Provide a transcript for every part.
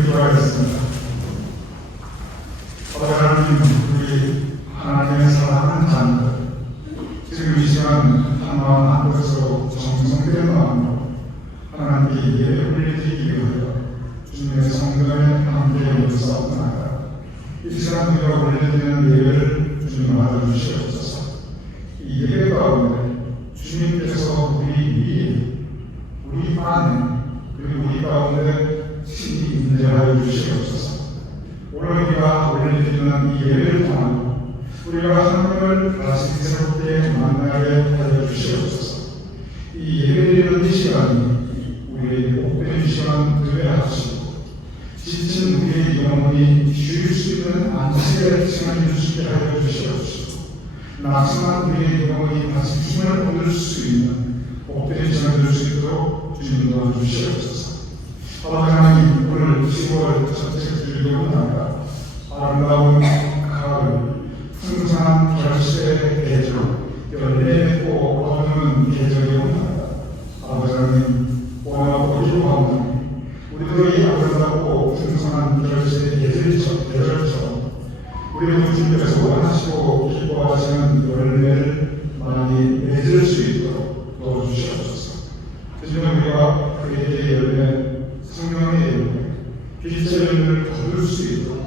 기도하겠습니다. 하나님, 우리 하나님의 사랑하는 자녀들, 지금 이 시간 한마음 한곳으로 정성된 마음으로 하나님께 예배 올려드리기 위하여 주님의 성전에 함께 모여사옵나이다. 이 시간 우리가 올려드리는 예배를 주님 받아주시옵소서. 이 예배 가운데 주님께서 우리 위에, 우리 안에, 그리고 우리 가운데 신이 임재하여 주시옵소서. 오늘 우리가 올려드리는 이 예배를 통하여 우리가 하나님을 다시 새롭게 만나게 하여 주시옵소서. 이 예배드리는 이 시간이 우리의 복된 시간 되게 하시고 지친 우리의 영혼이 쉴 수 있는 안식의 시간이 주시게 하여 주시옵소서. 낙심한 우리의 영혼이 다시 힘을 얻을 수 있는 복된 시간이 될 수 있도록 주님 도와주시옵소서. 아버지 하나님, 오늘 10월 첫째 주일로나가 아름다운 가을, 풍성한 결실의 계절, 열매맺고 거두는 계절이 옵니다. 아버지 하나님, 원하고 기도하오니 우리도 이 아름답고 풍성한 결실의 계절처럼 우리도 주님께서 원하시고 기뻐하시는 열매를 많이 맺을 수 있도록 도와주시옵소서. 주님, 우리가 그에게 열매, 성령의 열매, 빛의 열매를 거둘 수 있도록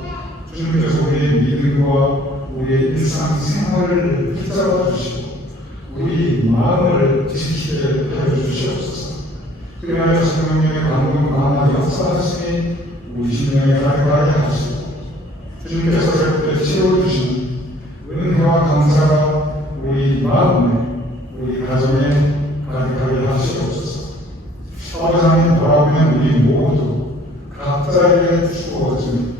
주님께서 우리의 믿음과 우리의 일상생활을 붙잡아 주시고 우리 마음을 지키게 하여 주시옵소서. 그리하여 성령의 감동과 역사하심이 우리 심령에 가득하게 하시고 주님께서 그렇게 채워주신 은혜와 감사가 우리 마음에, 우리 가정에 가득하게 하시옵소서. 아버지 하나님, 돌아보면 우리 모두 각자에게 주어진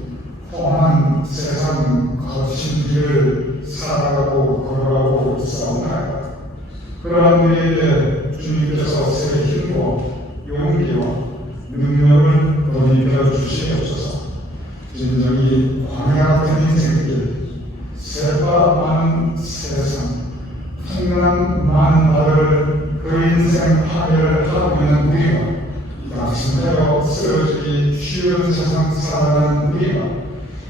험한 세상 거친 길을 살아가고 걸어가고 있사옵나이다. 그러한 우리에게 주님께서 새 힘과 용기와 능력을 더입혀 주시옵소서. 진정이 광야 같은 인생길, 새파 많은 세상, 풍랑한 나를 그 인생 파멸을 하고 있는 우리가 낙심하여 쓰러지기 쉬운 세상 살아가는 우리가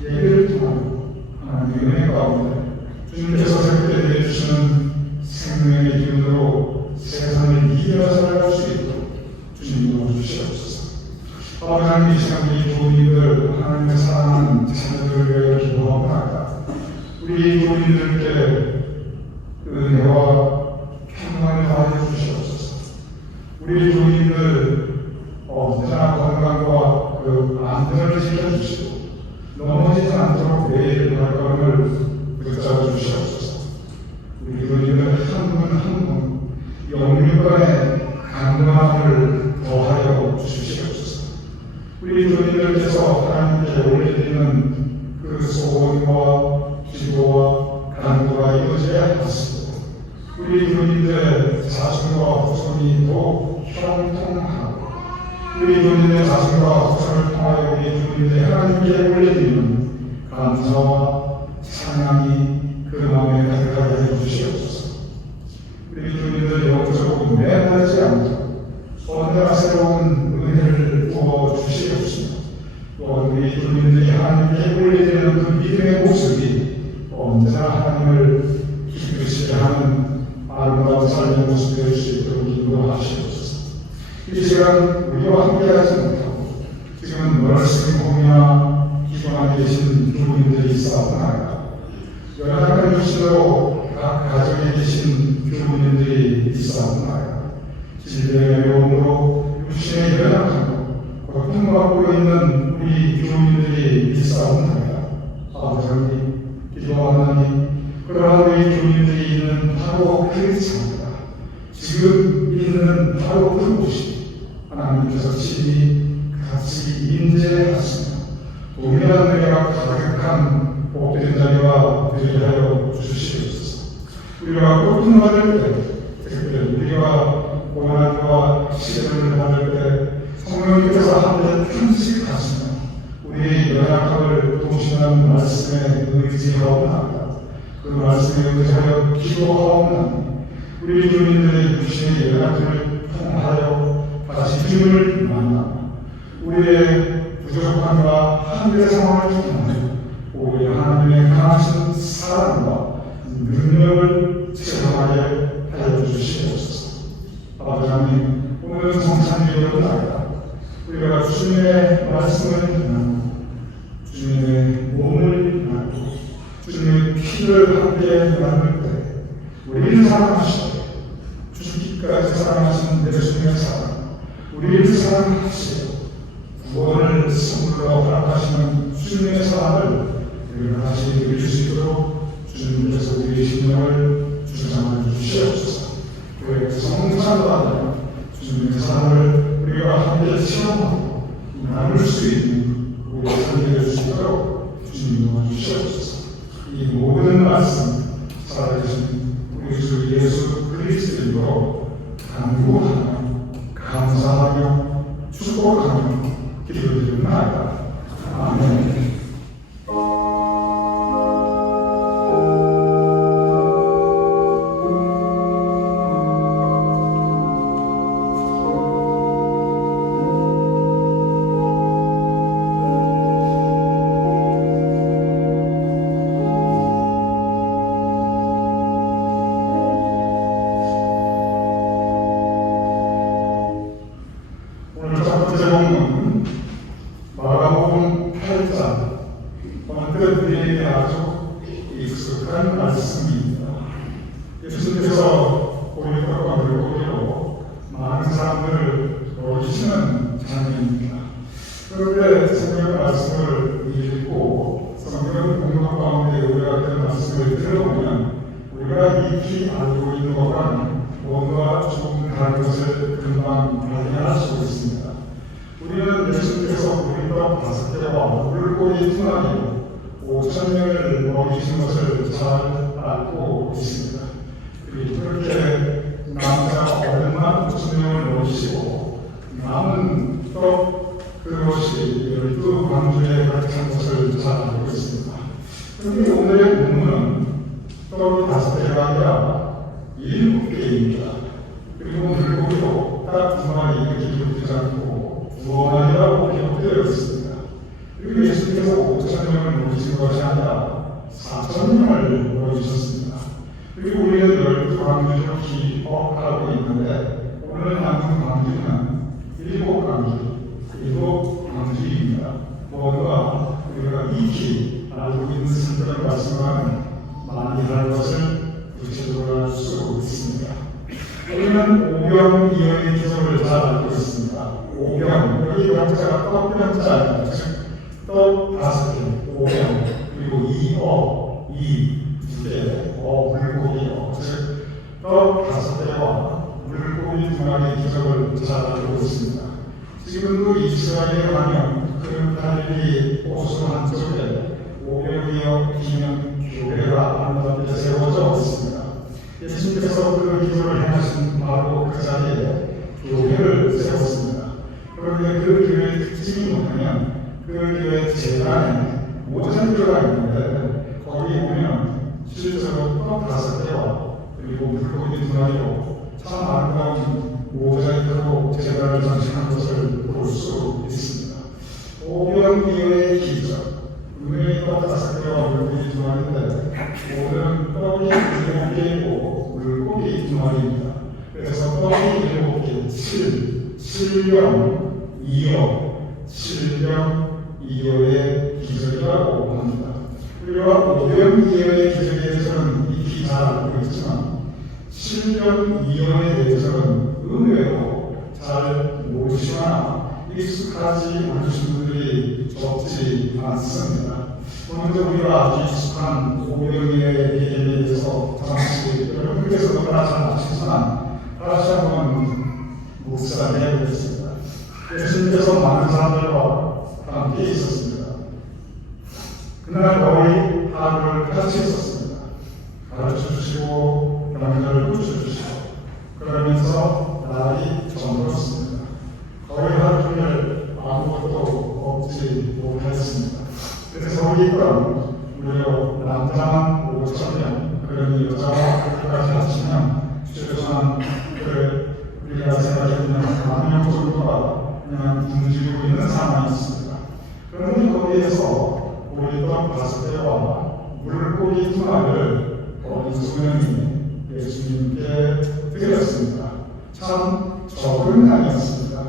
예배를 통하여 하나님의 은혜 가운데 주님께서 새롭게 내주시는 생명의 기운으로 세상을 이겨 살아갈 수 있도록 주님 도와주시옵소서. 아버지 하나님, 이 시간 우리 교우님들, 하나님의 사랑하는 자녀들을 위하여 기도하옵나이다. 우리 교우님들께 은혜와 평안을 더하여 주시옵소서. 우리 교우님들 언제나 건강과 그 안전을 지켜주시고 넘어지지 않도록 매일 발걸음을 붙잡아 주시옵소서. 우리 교우님들 한 분 한 분 영육간의 강건함을 더하여 주시옵소서. 우리 교우님들께서 하나님께 올려드리는 그 소원과 기도와 간구가 이루어져야 하시고 우리 교우님들의 자손과 후손이 더 형통하고 우리 교우님의 자손과 후손을 통하여 우리 교우님들의 하나님께 올려드리는 감사와 찬양이 그 마음에 가득하게 해주시옵소서. 우리 교우님들 영적으로 매달리지 않도록 언제나 새로운 은혜를 부어주시옵소서. 또 우리 교우님들이 하나님께 올려드리는 그 믿음의 모습이 언제나 하나님을 기쁘시게 하는 아름다운 삶의 모습이 될 수 있도록 인도하시옵소서. 이 시간 우리와 함께하지 못하고 지금 말씀 공유나 기도하고 계신 교우님들이 있사옵나이다. 연약한 육신으로 각 가정에 계신 교우님들이 있사옵나이다. 질병의 어려움으로 육신의 연약함으로 고통받고 있는 우리 교우님들이 있사옵나이다. 아버지 하나님, 기도하나님, 그러한 우리 교우님들이 있는 바로 그 장소가 지금 있는 바로 그곳이 하나님께서 친히 같이 임재하시며 동일한 은혜가 가득한 복된 자리와 되게 하여 주시옵소서. 우리가 고통받을 때, 특별히 우리가 고난과 시련을 받을 때 성령님께서 함께 탄식하시며 우리의 연약함을 도우시는 말씀에 의지하옵나이다. 그 말씀에 의지하여 기도하옵나니 우리 주민들의 육신의 연약함을 통하여 다시 힘을 만나 우리의 부족함과 한계 상황을 통해 오히려 하나님의 강하신 사랑과 능력을 체험하게 하여 주시옵소서. 아버지 하나님, 오늘 성찬주의로 나아가 우리가 주님의 말씀을 나누고 주님의 몸을 나누고 주님의 피를 함께 나눌 때 우리를 사랑하시고 죽기까지 사랑하신 내 주님의 사랑, 우리를 사랑하시고 구원을 선물로 허락하시는 주님의 사랑을 우리가 다시 누릴 수 있도록 주님께서 우리의 심령을 주장하여 주시옵소서. 그 성찬을 받아 주님의 사랑을 우리가 함께 체험하고 나눌 수 있는 우리의 삶이 될 수 있도록 주님 도와주시옵소서. 이 모든 말씀 살아계신 우리 주 예수 그리스도로 간구하며 감사하며 축복하며 기도드립니다. 아멘. 마가복음 8장, 언뜻 우리에게 아주 익숙한 말씀입니다. 예수님께서 고린도과 물고기로 많은 사람들을 먹이시는 장면입니다. 그런데 성경 말씀을 읽고 성경 공부 가운데 우리가 그 말씀을 들어보면 우리가 익히 알고 있는 것과는 뭔가 조금 다른 것을 금방 발견할 수 있습니다. 우리는 예수님께서 고린도 5개와 물고기 2마리 5,000명을 먹이신 것을 잘 알고 있습니다. 그리고 그렇게 남자 어른만 5,000명을 먹이시고 남은 떡 그것이 12광주에 가득한 것을 잘 알고 있습니다. 그런데 오늘의 본문은 떡이 5개가 아니라 7개입니다. 그리고 물고기도 딱 2마리 이렇게 기록되지 않고 구원이라고 기록되어 있습니다. 그리고 예수님께서 5,000명을 먹이신 것이 아니라 4,000명을 먹이셨습니다. 그리고 우리는 12광주를 기억하고 있는데 오늘 남은 광주는 7광주입니다. 뭔가 우리가 익히 알고 있는 성경 말씀과는 많이 다른 것을 구체적으로 알 수 있습니다. 우리는 오병이어의 기적을 잘 알고 있습니다. 오병, 여기 명사가 떡병자입니다. 즉, 떡 5개, 오병, 그리고 이어, 두 개, 물고기어, 즉, 떡 5개와 물고기 2마리의 기적을 잘 알고 있습니다. 지금도 이스라엘에 가면 그 갈릴리 호수 한쪽에 오병이어 기념 교회가 아름답게 세워져 있습니다. 예수님께서 그 기도를 행하신 바로 그 자리에 교회를 세웠습니다. 그런데 그 교회의 특징이 뭐냐면 그 교회 재단에 모자교가 있는데 거기 보면 실제로 떡 5개와 그리고 물고기 2마리로 참 아름다운 모자이크로 재단을 장식한 것을 볼 수 있습니다. 오병이어의 기적, 분명히 떡 5개와 물고기 2마리인데 오늘은 떡이 7개이고 물고기 2마리입니다. 그래서 떡이 7개, 7명 2여의 기적이라고 합니다. 우리가 5병이어의 기적에 대해서는 익히 잘 알고 있지만 7병이어에 대해서는 의외로 잘 모르시거나 익숙하지 않으신 분들이 적지 않습니다. 오늘도 우리가 아주 익숙한 오병이어의 개념에 대해서 잠시 여러분께서 너무나 잘 아시지만 다시 한번 묵상을 해보겠습니다. 예수님께서 많은 사람들과 함께 있었습니다. 그날 거의 하루를 같이 있었습니다. 가르쳐주시고 명절을 붙여주시고 그러면서 날이 저물었습니다. 거의 하루 종일 아무것도 없지 못했습니다. 그래서 거기 있던 무려 남자만 5,000명, 그런 여자와 그렇게까지 하시면 최소한 우리가 생각했던 4명 정도가 그냥 굶주리고 있는 상황이 있습니다. 5주년이 예수님께 드렸습니다. 참 적은 양이었습니다.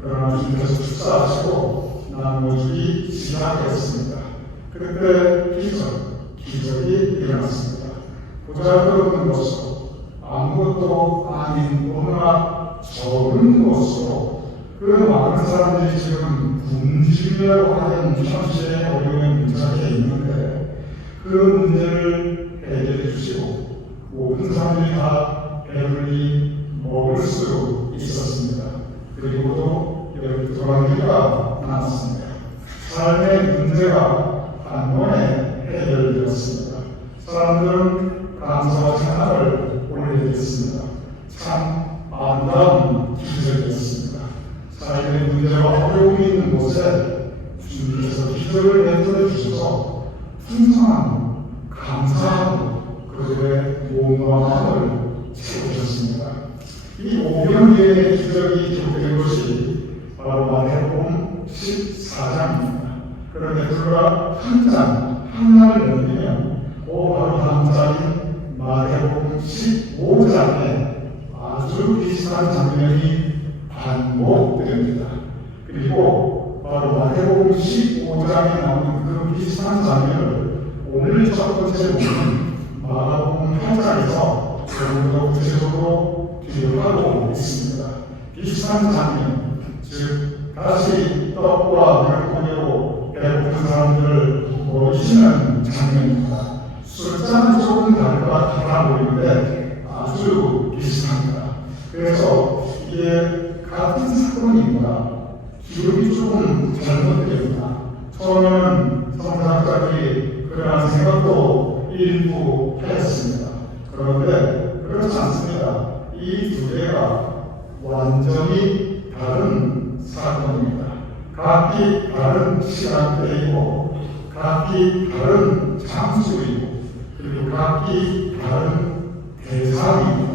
그러나 주님께서 축사하시고 나머지 시작했습니다. 그때 기적이 일어났습니다. 보잘것없는 것으로 아무것도 아닌 너무나 적은 것으로 그 많은 사람들이 지금 굶주리려고 하는 현실의 어려움에 문제가 있는데 그 문제를 해결해 주시고 모든 사람들이 다 배불리 먹을 수 있었습니다. 그리고도 12가지가 나왔습니다. 삶의 문제가 한 번에 해결되었습니다. 사람들은 감사와 찬양을 올려드렸습니다. 참 아름다운 기적이었습니다. 삶의 문제와 어려움이 있는 곳에 주님께서 기적을 내버려 주셔서 풍성한 감사하고 그들의 몸과 마음을 채우셨습니다. 이 오병이어의 기적이 기록된 것이 바로 마태복음 14장입니다. 그런데 그가 하나를 넘기면 바로 다음 장인 마태복음 15장에 아주 비슷한 장면이 반복됩니다. 그리고 바로 마태복음 15장에 나오는 그 비슷한 장면을 오늘 첫 번째 보면 마가복음 8장에서 조금 더 구체적으로 기록하고 있습니다. 비슷한 장면, 즉 다시 떡과 물고기로 배고픈 사람들을 먹이시는 장면입니다. 숫자는 조금 달라 보이는데 아주 비슷합니다. 그래서 이게 같은 사건입니다. 기록이 조금 잘못됩니다. 처음에는 성사까지 그러한 생각도 일부 했습니다. 그런데 그렇지 않습니다. 이 두 개가 완전히 다른 사건입니다. 각기 다른 시간대이고 각기 다른 장소이고 그리고 각기 다른 대상입니다.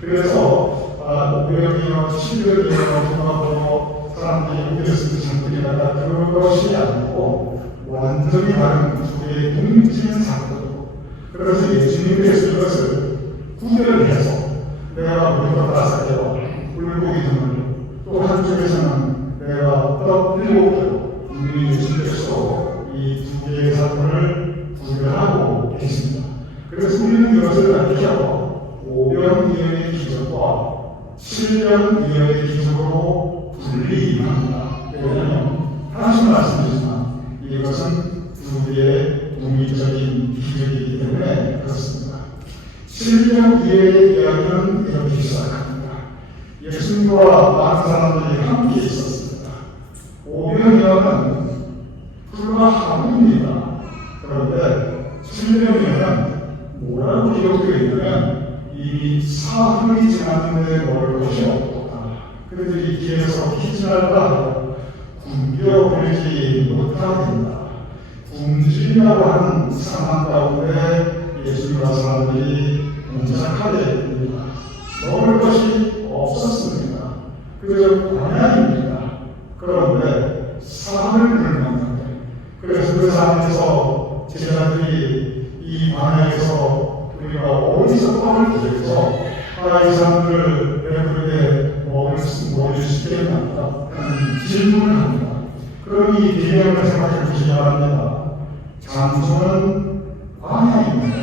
그래서 오병이어 11월이어 통하고 사람들이 우겼을 장들이다가 그것이 아니고 완전히 다른 두 개의 동질적인 사건이고 그래서 예수님께서 이것을 구별을 해서 내가 물과 다섯개로 물고기 등을 또 한쪽에서는 내가 떡 7개로 분명히 예수님께서 이 두 개의 사건을 구별하고 계십니다. 그래서 우리는 이것을 어떻게 하고 오병이어의 기적과 7병이어의 기적으로 분리합니다. 왜냐하면 다시 말씀드리지만 이것은 두 개의 동의적인 기적이기 때문에 그렇습니다. 7병이어의 이야기는 이렇게 시작합니다. 예수님과 많은 사람들이 함께 있었습니다. 오병이어는 불과 하루입니다. 그런데 7병이어는 뭐라고 기록되어 있냐면 이미 사흘이 지났는데 먹을 것이 없다. 그들이 길에서 피지랄까 하고 굶겨버리지 못하겠다. 굶주리라고 하는 상황 가운데 예수님과 사람들이 동작하게 됩니다. 먹을 것이 없었습니다. 그저 광야입니다. 그런데 사흘을 만났는데 그래서 그 상황에서 제자들이 이 광야에서 우리가 어디서 떡을 구해서 이 사람들을 배부르게 먹을 수 있겠나 하는 질문을 합니다. 그럼 이 배경을 생각해 보시기 바랍니다. 장소는 광야입니다.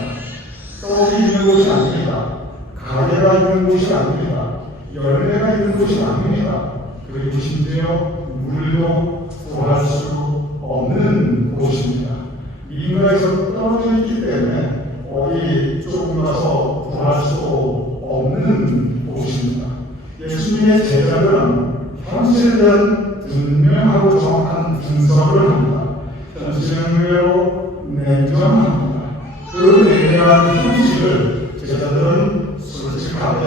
떡이 있는 곳이 아닙니다. 가게가 있는 곳이 아닙니다. 열매가 있는 곳이 아닙니다. 그리고 심지어 물도 구할 수 없는 곳입니다. 민가에서 떨어져 있기 때문에 어디 조금 가서 구할 수 없는 곳입니다. 예수님의 제자들은 현실에 대한 분명하고 정확한 분석을 합니다. 현실은 의외로 냉정합니다. 그 냉정한 현실을 제자들은 솔직하게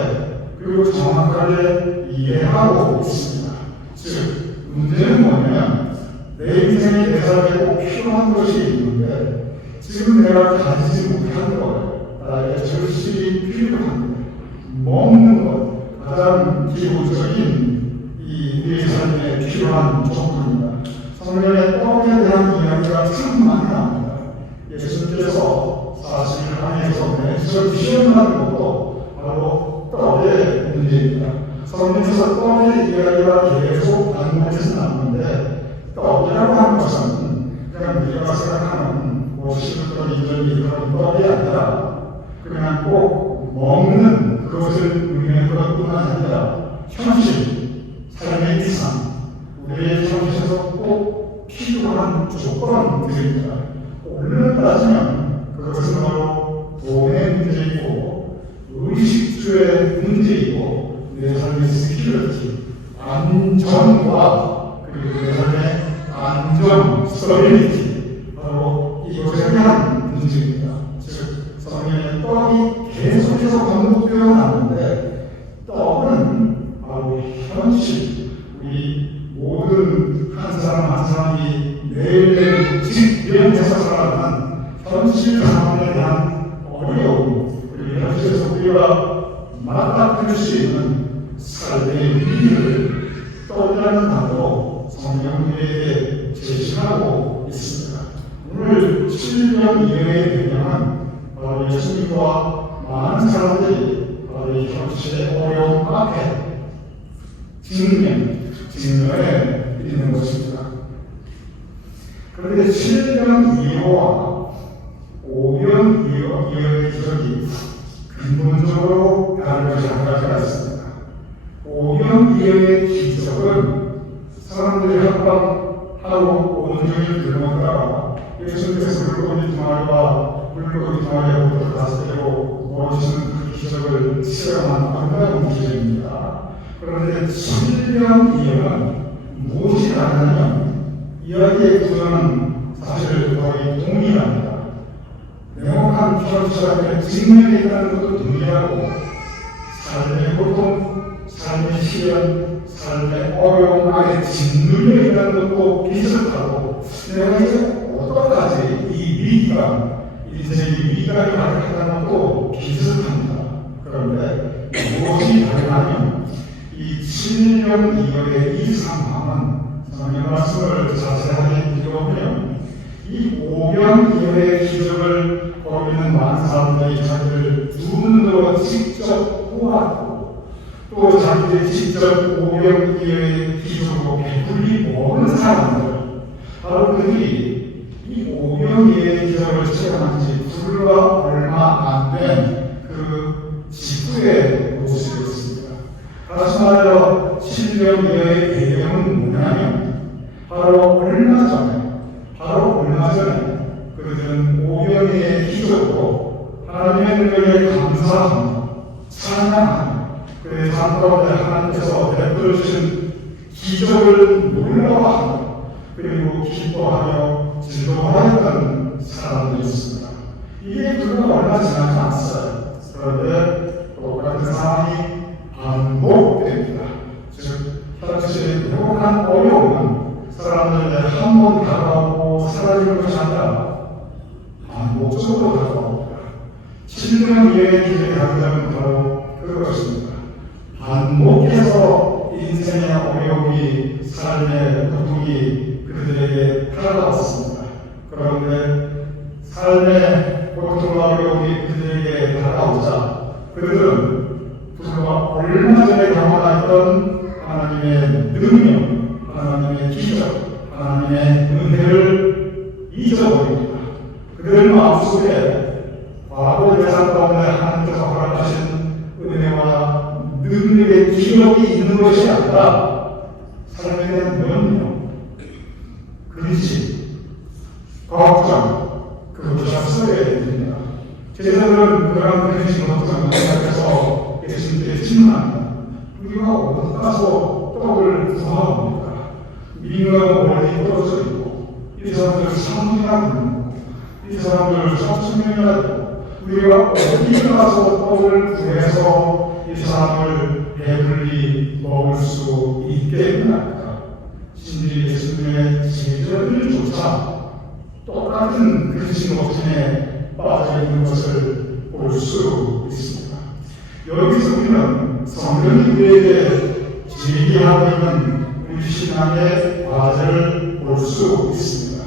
그리고 정확하게 이해하고 있습니다. 즉 문제는 뭐냐면 내 인생에 내 삶에 꼭 필요한 것이 있는데 지금 내가 가지지 못한 것, 나에게 절실히 필요한 것, 먹는 것, 가장 기본적인 이 우리의 삶에 필요한 조건입니다. 성경의 떡에 대한 이야기가 참 많이 나옵니다. 예수님께서 사실을 향해서 매주를 시험하는 것도 바로 떡의 문제입니다. 성경에서 떡의 이야기가 계속 반복해서 나오는데 떡이라고 하는 것은 그냥 우리가 생각하는 식물떡이 이런 떡이 아니라 그냥 꼭 먹는 그것을 의미하는 것뿐만 아니라 현실, 삶의 이상, 우리의 현실에서 꼭 필요한 조건들입니다. 오늘 따지면 그것은 바로 돈의 문제이고 의식주의 문제이고 내 삶의 스킬리티, 안전과 그리고 내 삶의 안정, 스터빌리티 바로 이것에 대한 문제입니다. 즉 성경의 떡이 계속해서 반복되어 나오는데 떡은 바로 현실, 우리 모든 한 사람 한 사람이 매일매일 직면해서 살아가는 현실 상황에 대한 어려움, 그리고 현실에서 우리가 맞닥뜨릴 수 있는 삶의 위기를 떡이라는 단어로 성경 우리에게 제시하고 있습니다. 오늘 7년 이후의 배경은 바로 예수님과 많은 사람들이 바로 이 현실의 어려움 앞에 직면에 있는 것입니다. 그런데 7년 이후와 5년 이후의 기적이 근본적으로 다른 것이 한 가지가 있습니다. 5년 이후의 기적은 사람들이 한밤하고 온종일 들어오다가 예수님께서 물고기 두 마리에 옷을 다스리고 모시는 그 기적을 실험한 아름다운 기적입니다. 그런데 7년 이후는 무엇이 다르냐면 이야기의 구조는 사실 거의 동일합니다. 명확한 현실에 직면해 있다는 것도 동일하고 삶의 고통, 삶의 시련, 삶의 어려움 안에 짓눌려 있다는 것도 비슷하고 내가 이제 어떡하지? 이 위기감, 인생의 위기감이 가득하다는 것도 비슷합니다. 그런데 무엇이 다르냐면 이 7년 이후의 이 상황은 성경 말씀을 자세하게 읽어보면 이 5년 이후의 기적을 거기 있는 많은 사람들이 자기를 두 눈으로 직접 보았고 또 자기들이 직접 5년 이후의 기적으로 배불리 먹은 사람들 바로 그들이 이 5년 이후의 기적을 체험한 지 불과 얼마 안 된 그 직후의 모습이었습니다. 다시 말하여 7년 이후의 배경은 뭐냐면 바로 얼마 전에 그들은 5년의 기적으로 하나님의 능력에 감사하며 찬양하며 그의 삶 가운데 하나님께서 베풀어 주신 기적을 놀라워하며 그리고 기뻐하며 즐거워하였던 사람들이었습니다. 이게 불과 얼마 지나지 않았어요. 그런데 똑같은 상황이 반복됩니다. 즉 현실의 명확한 어려움은 사람들에게 한 번 다가오고 사라지는 것이 아니라 반복적으로 다가옵니다. 7년 이후의 기적이 다가오는 바로 그것입니다. 반복해서 인생의 어려움이 삶의 고통이 그들에게 다가왔습니다. 그런데 삶의 고통과 어려움이 그들에게 다가오자 그들은 불과 얼마 전에 경험했던 하나님의 능력, 하나님의 기적, 하나님의 은혜를 잊어버립니다. 그들 마음속에 과거의 세상 가운데 하나님께서 허락하신 은혜와 능력의 기억이 있는 것이 아니라 삶에 대한 연명, 근심, 걱정, 그것이 앞서야 됩니다. 제자들은 그러한 근심, 걱정을 생각해서 예수님께 질문합니다. 우리가 어디 가서 떡을 구하옵니까? 민가가 멀리 떨어져 있고 이 사람들 3분이나 굶고 이 사람들 3,000명이나 되고 우리가 어디 가서 떡을 구해서 이 사람을 배불리 먹을 수 있겠느냐? 심지어 예수님의 제자들조차 똑같은 근심 걱정에 빠져 있는 것을 볼 수 있습니다. 여기서 우리는 성경이 우리에게 제기하고 있는 우리 신앙의 과제를 볼 수 있습니다.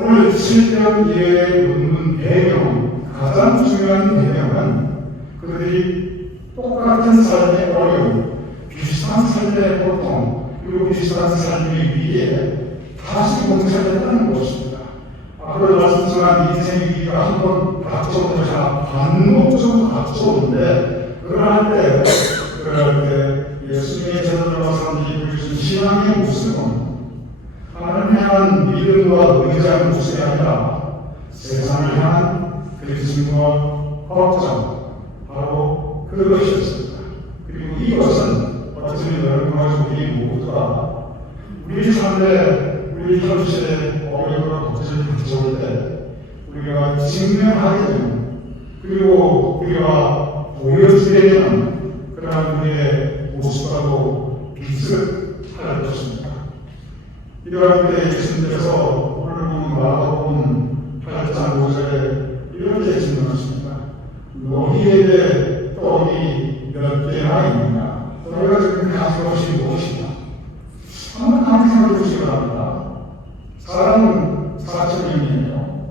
오늘 7년 이후의 묻는 배경은 가장 중요한 내용은 그들이 똑같은 삶의 어려움, 비슷한 삶의 고통, 그리고 비슷한 삶의 위기에 다시 봉착했다는 것입니다. 앞으로 말씀드린 인생 위기가 한번 닥쳐오는 것이 반복적으로 닥쳐오는데 그럴 때 예수님의 제자들과 사람들이 보여주신 신앙의 모습은 하나님 향한 믿음과 의지하는 모습이 아니라 세상을 향한 근심과 걱정, 바로 그것이었습니다. 그리고 이것은 어쩌면 여러분과 우리 모두가 우리 삶에 우리 현실에 어려움과 걱정을 닥쳐올 때 우리가 직면하게 되는 그리고 우리가 보여주게 되는 그러한 우리의 모습과도 비슷할 것입니다. 이러한 때 예수님께서 오늘 본 마가복음 8장 5절에 이렇게 질문하십니다. 너희에게 떡이 몇 개나 있느냐? 너희가 지금 가진 것이 무엇이냐? 한번 다시 생각해 보시기 바랍니다. 사람은 4천명이에요.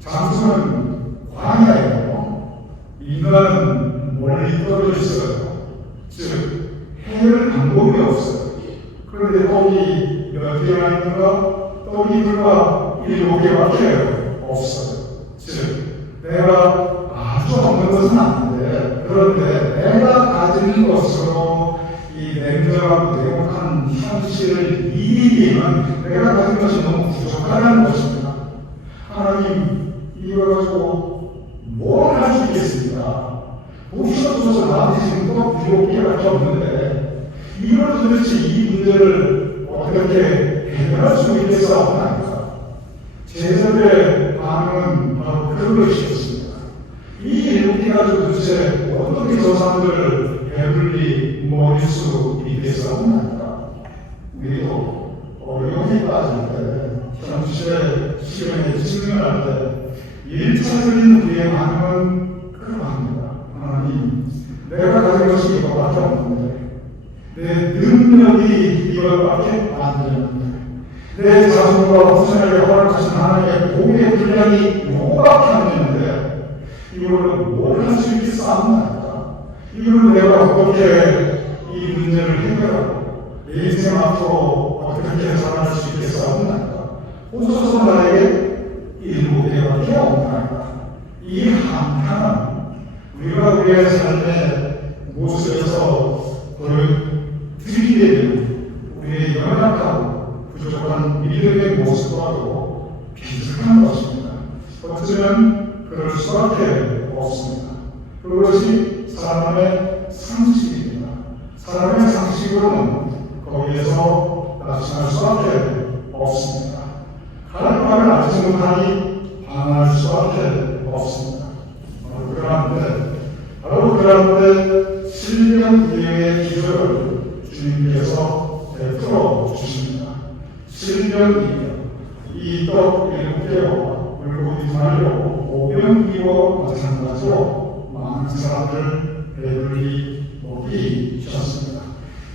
장소는 광야예요. 인간은 멀리 떨어져 있어요. 즉 해를 방법이 없어요. 그런데 떡이 몇 개나 있는가? 떡이 불과 7개밖에 없어요. 즉 내가 아주 없는 것은 아닌데 그런데 내가 가진 것으로 이 냉정하고 냉혹한 현실을 이기기에는 내가 가진 것이 너무 부족하다는 것입니다. 하나님 이거 가지고 뭘 할 수 있겠습니까? 보시옵소서 나한테 지금 또 7개밖에 없는데 이걸 도대체 이 문제를 어떻게 해결할 수 있겠사옵나이까? 제자들의 반응은 바로 그것이었습니다. 이 7개 가지고 도대체 어떻게 저 사람들을 배불리 먹일 수 있겠사옵나이까? 우리도 어려움에 빠질 때, 현실의 시련에 직면할 때 1차적인 우리의 반응은 그러합니다. 하나님, 내가 가진 것이 이거밖에 없는데 내 능력이 이것밖에 안 되는데 내 자손과 후손에게 허락하신 하나님의 복의 분량이 이거밖에 안 되는데 이걸로 뭘 할 수 있겠사옵나이까? 이걸로 내가 어떻게 이 문제를 해결하고 내 인생 앞으로 어떻게 살아갈 수 있겠사옵나이까? 오소서 나에게 7개밖에 없나이까? 이 한탄은 우리가 우리의 삶의 모습에서 보여드리게 되는 우리의 연약하고 부족한 믿음의 모습과도 비슷한 것입니다. 어쩌면 그럴 수밖에 없습니다. 그것이 사람의 상식입니다. 사람의 상식으로는 거기에서 낙심할 수밖에 없습니다. 가는 바를 알지 못하니 방황할 수밖에 없습니다. 바로 그런데 실명 이외의 기도를 주님께서 베풀어 주십니다. 실명 이외 이 떡 7개와 물고기 2마리로 오병이와 마찬가지로 많은 사람들 배불리 먹이 주셨습니다.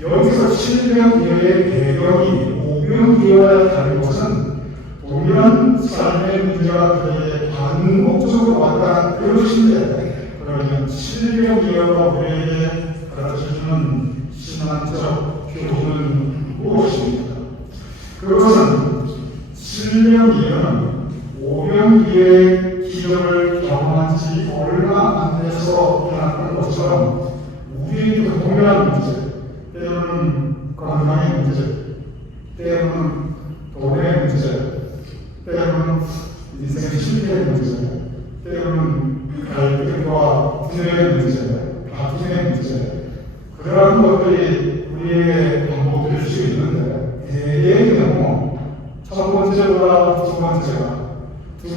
여기서 실명 이외의 배경이 오병이와 다른 것은 동일한 삶의 문제가 그에게 반복적으로 왔다는 그것인데 그러면 실명이어가 우리에게 가르쳐주는 신앙적 교훈은 무엇입니까? 그것은 실명이어는 오병이어의 기적을 경험한 지 얼마 안 돼서 일어났던 것처럼 우리에게도 동일한 문제, 때로는 건강의 문제, 때로는 돈의 문제, 때로는 인생의 실패의 문제, 때로는 갈등과 분열의 문제, 다툼의 문제, 그러한 것들이 우리에게 반복될 수 있는데 대개의 경우 첫 번째보다 두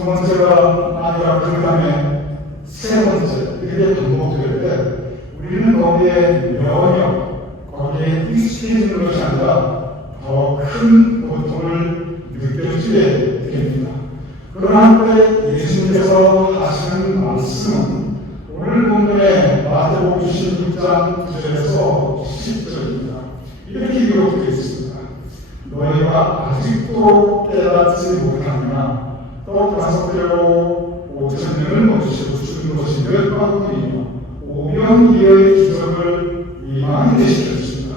번째가 아니라 그 다음에 세 번째 이렇게 반복될 때 우리는 거기에 면역, 거기에 익숙해지는 것이 아니라 더 큰 고통을 느껴지게 됩니다. 그러한 때 예수님께서 하시는 말씀은 오늘 본문에 마태복음 16장 9절에서 10절입니다. 이렇게 기록되어 있습니다. 너희가 아직도 깨닫지 못하느냐? 떡 5개로 5천년을 거치시고 죽은 것이 몇 바구니며 오병이어의 기적을 이만히 되시켰습니다.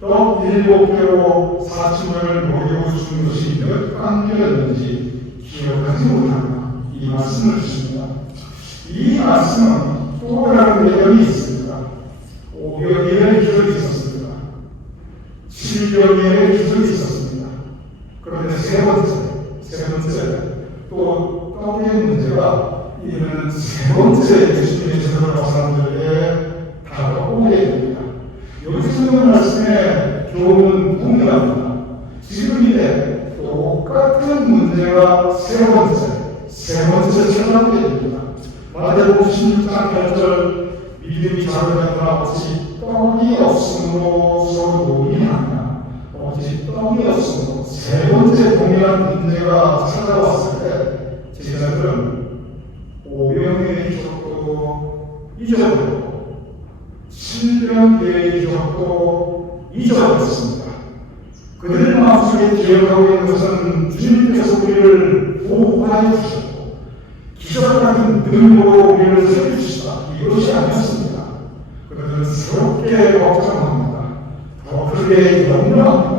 떡 7개로 4천을 먹이고 죽은 것이 몇 관계였는지 기억하지 못한다. 이 말씀을 주십니다. 이 말씀은 또 다른 내용이 있습니다. 오병이어의 기적이 있었습니다. 7병이어의 기적이 있었습니다. 그런데 세 번째 또 떡의 문제가 이는 세 번째 예수님의 제자로 사람들에게 다가오게 됩니다. 여기 성경 말씀의 교훈은 동일합니다. 지금 이때 똑같은 문제가 세 번째 찾아오게 됩니다. 마태복음 16장 8절 믿음이 작으면 어찌 떡이 없음으로서 논의하냐. 어찌 떡이 없음으로 세 번째 동일한 문제가 찾아왔을 때 제자들은 오병이어의 기적도 잊어버렸고 7병기의 기적도 잊어버렸습니다. 그들 마음속에 기억하고 있는 것은 주님께서 우리를 보호하여 주셨고 기적 같은 능력으로 우리를 세워주시다. 이것이 아니었습니다. 그들은 새롭게 걱정합니다. 더 크게 염려합니다.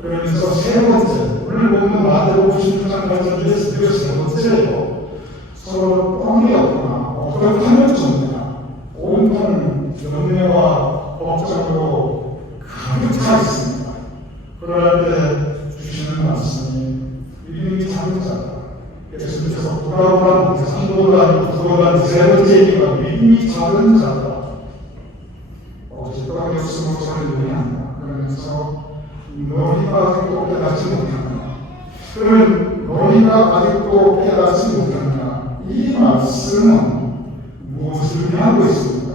그러면서 세 번째, 오늘 보면 마태복음 16장 8절 중에 세 번째로 서로 뻥이 없거나 어떻게 하면 좋느냐 온통 염려와 걱정으로 가득 차 있습니다. 그럴 때 주시는 말씀이 믿음이 작은 자다. 예수님께서 부끄러운 상도보다 세 번째 얘기가 믿음이 작은 자다. 어찌 떡이 없으면 저를 논의한다. 그러면서 너희가 아직도 깨닫지 못하느냐. 그러면 너희가 아직도 깨닫지 못하느냐. 이 말씀은 무엇을 의미하고 있습니까?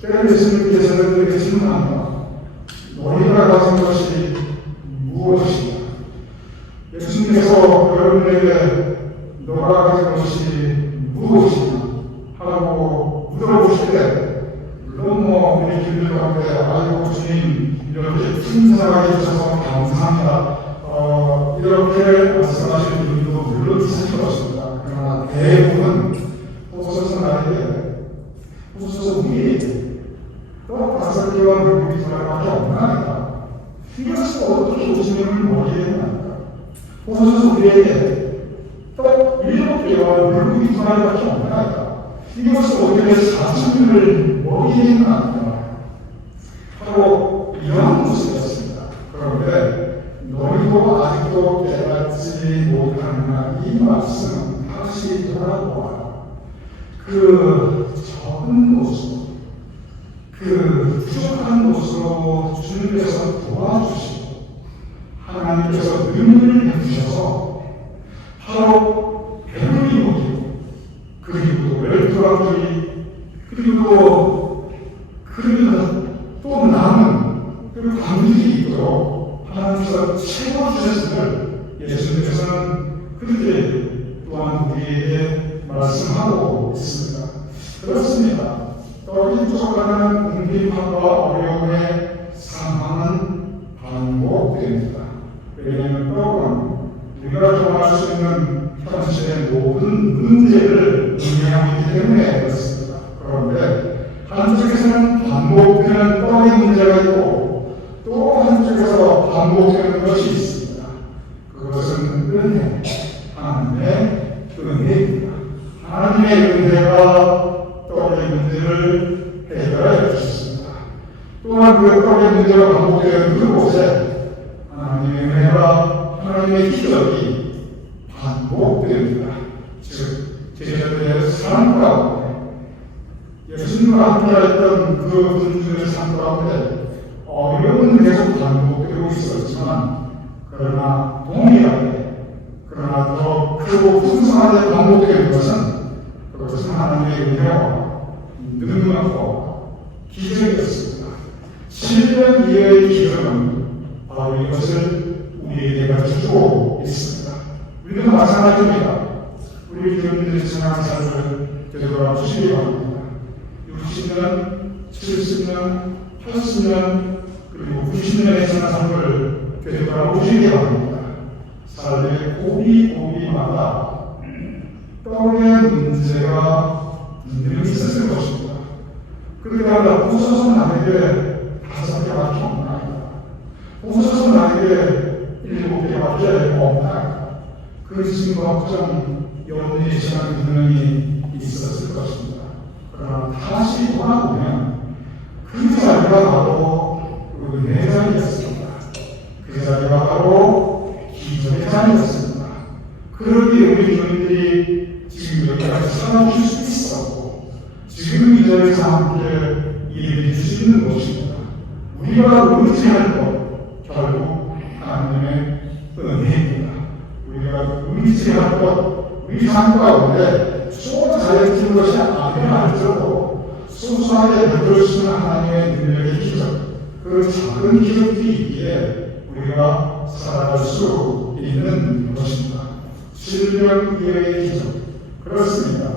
때로 예수님께서 저들에게 질문합니다. 너희가 가진 것이 무엇이냐? 예수님께서 여러분에게 너가 가진 것이 무엇이냐? 하고 물어보실 때 물론 우리 길들 가운데 아이고 주님 이렇게 친절하게 해주셔서 감사합니다. 이렇게 말씀하시는 분들도 물론 있으실 것입니다. 그러나 대부분 호소서 나에게 호소서 우리에게 또 5개와 물고기 2마리밖에 없나이다. 이것을 어떻게 오시면 머리에 합니까? 호소서 우리에게 또 7개와 물고기 2마리밖에 없나이다. 이것을 어떻게 4,000명을 머리에 합니까? 바로 이런 모습이었습니다. 그런데 너희도 아직도 깨닫지 못하느냐. 이 말씀은 다시 돌아보아요. 그 적은 모습, 그 부족한 모습으로 주님께서 도와주시고 하나님께서 능을 해주셔서 바로 배불리 먹이고 그리고 멸두라기 그리고 또 남은 그리고 관객이 있도록 하나님께서 채워주셨음을 예수님께서는 그렇게 또한 우리에게 말씀하고 있습니다. 그렇습니다. 떡이 부족하는 궁핍함과 어려움의 상황은 반복됩니다. 왜냐하면 떡은 우리가 경험할 수 있는 현실의 모든 문제를 의미하고 있기 때문에 그렇습니다. 그런데 한쪽에서는 반복되는 떡의 문제가 있고 또 한쪽에서 반복되는 것이 있습니다. 그것은 은혜, 하나님의 은혜입니다. 하나님의 은혜가 떡의 문제를 해결해 주셨습니다. 또한 그 떡의 문제가 반복되는 그곳에 하나님의 은혜가 하나님의 기적이 반복됩니다. 즉 제자들의 삶 가운데 예수님과 함께했던 그 분들의 삶 가운데 어려움은 계속 반복되고 있었지만 그러나 동일하게 그러나 더 크고 풍성하게 반복되는 그것은 하나님의 은혜와 능력과 기적이었습니다. 7년 이후의 기적은 바로 이것을 우리에게 가르쳐주고 있습니다. 우리도 마찬가지입니다. 우리 교인들의 지난 삶을 되돌아 주시기 바랍니다. 60년, 70년, 80년, 그리고 90년의 지난 삶을 되돌아 보시기 바랍니다. 삶의 고비고비마다 떡의 문제가 분명히 있었을 것입니다. 그러다가 부서서 나에게 5개밖에 없나이다. 부서서 나에게 7개밖에 없나이다. 그 심각한 연애의 시간이 분명히 있었을 것입니다. 그러나 다시 돌아보면 그 자리가 바로 은혜의 자리였습니다. 그 자리가 바로 기적의 자리였습니다. 그러기에 우리 주님들이 지금 여기까지 살아오실 수 있었고 지금 이 자리에서 함께 예배해 줄 수 있는 것입니다. 우리가 의지할 것 결국 하나님의 은혜입니다. 우리가 의지할 것 우리 삶 가운데 초자연적인 것이 아니라 할지라도 소소하게 베풀 수 있는 하나님의 능력의 기적 그 작은 기적이 있기에 우리가 살아갈 수 있는 것입니다. 실명 이외의 기적 그렇습니다.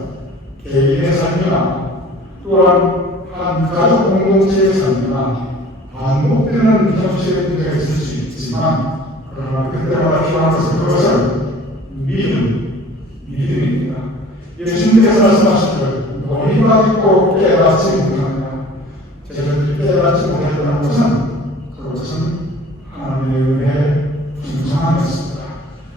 개인의 삶이나 또한 한 가족 공동체의 삶이나 반복되는 현실의 문제가 있을 수 있지만 그러나 그때마다 필요한 것은 그것은 믿음입니다. 예수님께서 말씀하시기를 너희가 믿고 깨닫지 못하느냐 제자들이 깨닫지 못했다는 것은 그것은 하나님의 은혜의 풍성함이었습니다.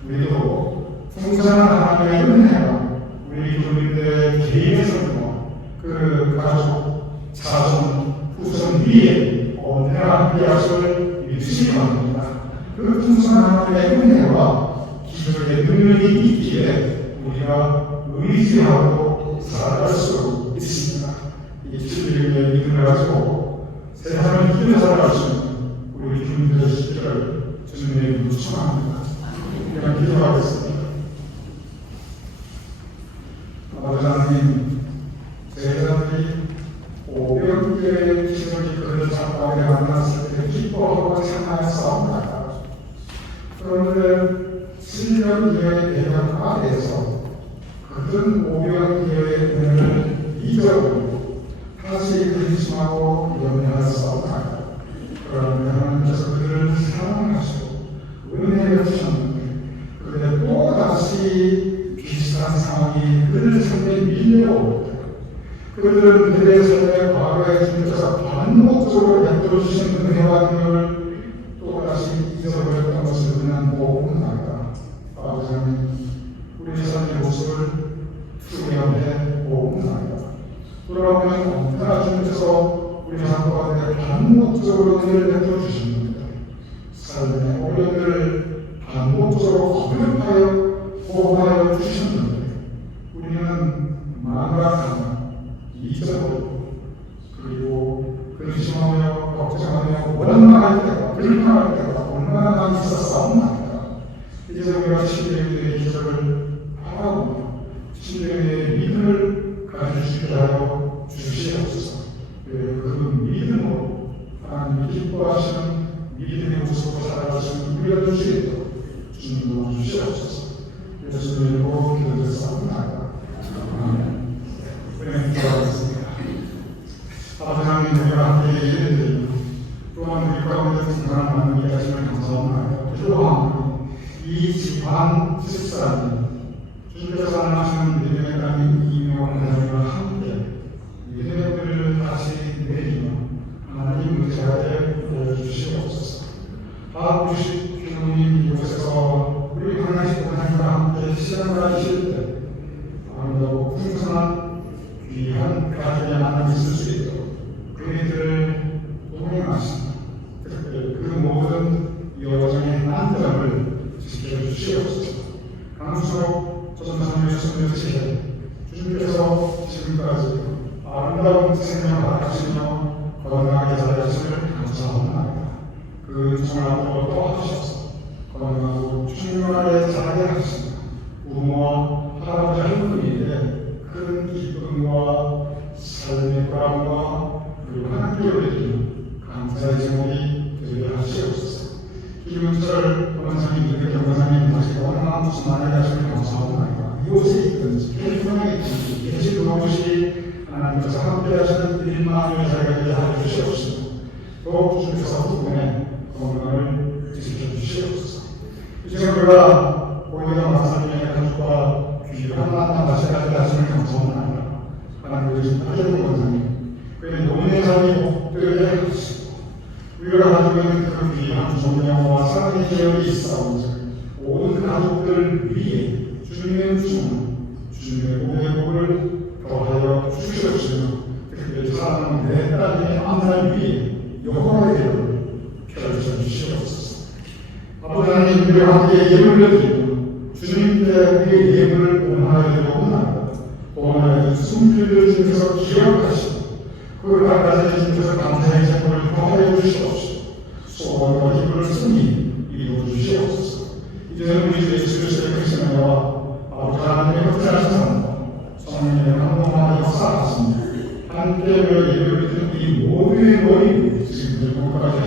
우리도 풍성한 하나님의 은혜가 우리 교인들의 개인의 삶과 그 가족, 자손, 후손 위에 언제나 함께하실 믿으시기 바랍니다. 그 풍성한 하나님의 은혜와 기적의 능력이 있기에 우리가 의지하고 살아갈 수 있습니다. 이 진리의 믿음을 가지고 세상을 이기며 살아갈 수 있는 우리 주님 되시기를 주님의 이름으로 축원합니다. 그냥 기도하겠습니다. 아버지 하나님, 제자들이 500개의 기적이 그를 잡고 만났을 때 기뻐하고 찬양했사옵나이다. 그런데 7년 뒤의 대련 아래에서 그들은 500 뒤의 은혜를 잊어버리고 다시 근심하고 염려하였사옵나이다. 그러나 하나님께서 그들을 사랑하시고 은혜를 주셨는데 그런데 또 다시 비슷한 상황이 그들 삶에 밀려오고 그들은 그들의 삶의 과거에 주님께서 반복적으로 베풀어 주신 은혜와 능력을 또다시 잊어버렸던 것을 그냥 보옵나이다. 아버지 하나님, 우리 삶의 모습을 투명해 보옵나이다. 돌아보면 언제나 주님께서 우리 삶 가운데 반복적으로 은혜를 베풀어 주셨는데 삶의 어려움을 반복적으로 거듭하여 보호하여 주셨는데 우리는 망각하며 잊어버리고 그리고 근심하며 걱정하며 원망할 때가 불평할 때가 얼마나 많이 있었사옵나이다. 이제 우리가 신령의 기적을 바라보며 신령의 믿음을 가져주시게 하여 주시옵소서. 그 믿음으로 하나님이 기뻐하시는 믿음의 모습으로 살아가시는 우리가 될 수 있도록 주님으로 주시옵소서. 예수님의 이름으로 기도드렸사옵나이다. 아멘. 기도하겠습니다. 아버지 하나님, 우리가 함께 예배드리고 또한 우리 가운데 특별한 만남이 하시면 감사합니다. 기도하옵나이다. 이 집안 집사님 주님께서 하나님 믿음의 땅인 이명훈 가족과 함께 믿음의 뿌리를 다시 내리며 하나님 의지하게 보여주시옵소서. 다음 주식 교우님 이곳에서 우리 하나님 하나님과 함께 시간을 가지실 때 아름다고 풍성한 귀한 가족이 하나 있을 수 있도록 그들을 동행하시며 특별히 그 모든 여정의 안전을 지켜주시옵소서. 강수록 전사님의 손녀시에 주님께서 지금까지 아름다운 생명을 받으시며 건강하게 자라시기를 감사합니다. 그 정을 앞으로 도와주셔서 건강하고 충만하게 자라게 하시며 부모와 할아버지 할머니에게 큰 기쁨과 삶의 보람과 그리고 함께 누리는 감사의 제목이 되게 하시옵소서. 김윤철 권사님, 이렇게 권사님 다시 원망 무슨 말을 하시면 감사합니다. 이곳에 있든지 캘리포니아에 있든지 계시 그곳이 하나님께서 함께 하시는 일만을 자기가 되게 하여주시옵소서. 또 주님께서 후분에 건강을 지켜주시옵소서. 이제 우리가 보이는 마사님의 가족과 귀한 만남 마시게 온 가족들 위에 주님의 충만, 주님의 고백을 더하여 주시옵시며 특별히 사랑하는 내 딸의 앞날 위에 여호와의 이름을 펼쳐주시옵소서. 아버지 하나님, 우리와 함께 예물을 드리고 주님께 우리의 예물을 봉하여드리옵나이다. 봉하여 숨길을 주면서 기억하시고 그걸 갖다 주면서 감사의 제물을 더하여 주시옵시고 소원과 힘을 승리 이루어 주시옵소서. 이제는 우리 주 예수 그리스도의 크리스마와 아버지 하나님의 흑자하신 성령의 감동하여 쌓았습니다. 함께 예배를 드린 이 모두의 모임이 지금 끝까지